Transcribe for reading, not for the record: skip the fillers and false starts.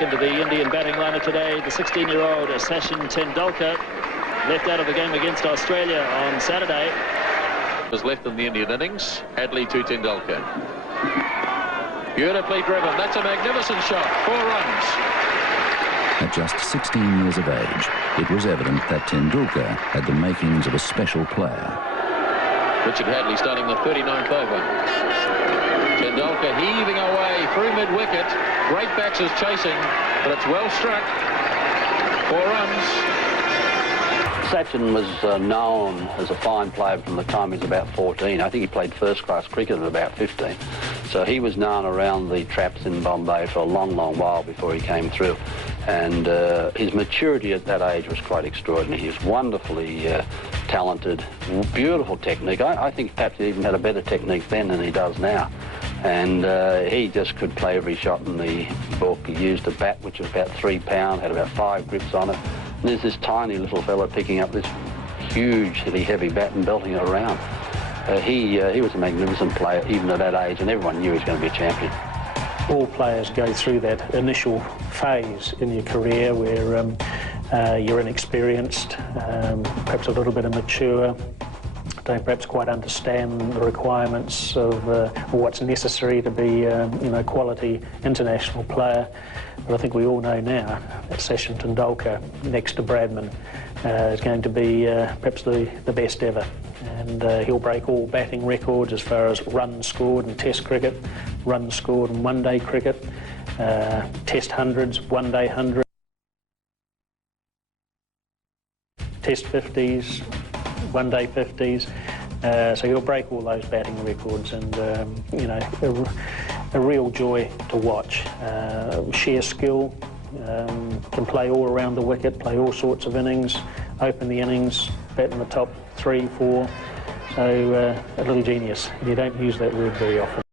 back into the Indian batting lineup today. The 16-year-old Sachin Tendulkar left out of the game against Australia on Saturday. Was left in the Indian innings. Hadley to Tendulkar. Beautifully driven. That's a magnificent shot. 4 runs. At just 16 years of age, it was evident that Tendulkar had the makings of a special player. Richard Hadley starting the 39th over. Tendulkar heaving away through mid-wicket. Great batsers chasing, but it's well struck. 4 runs. Sachin was known as a fine player from the time he was about 14. I think he played first-class cricket at about 15. So he was known around the traps in Bombay for a long, long while before he came through. And his maturity at that age was quite extraordinary. He was wonderfully talented, beautiful technique. I think perhaps he even had a better technique then than he does now. And he just could play every shot in the book. He used a bat which was about 3 pounds, had about 5 grips on it. And there's this tiny little fella picking up this hugely heavy bat and belting it around. He was a magnificent player even at that age, and everyone knew he was going to be a champion. All players go through that initial phase in your career where you're inexperienced, perhaps a little bit immature, don't perhaps quite understand the requirements of what's necessary to be a quality international player. But I think we all know now that Sachin Tendulkar, next to Bradman, is going to be perhaps the best ever. And he'll break all batting records as far as runs scored in Test cricket, runs scored in one-day cricket, Test hundreds, one-day hundreds, Test 50s, one-day 50s. So he'll break all those batting records, and a real joy to watch. Sheer skill, can play all around the wicket, play all sorts of innings, open the innings, bat in the top 3, 4. So a little genius. You don't use that word very often.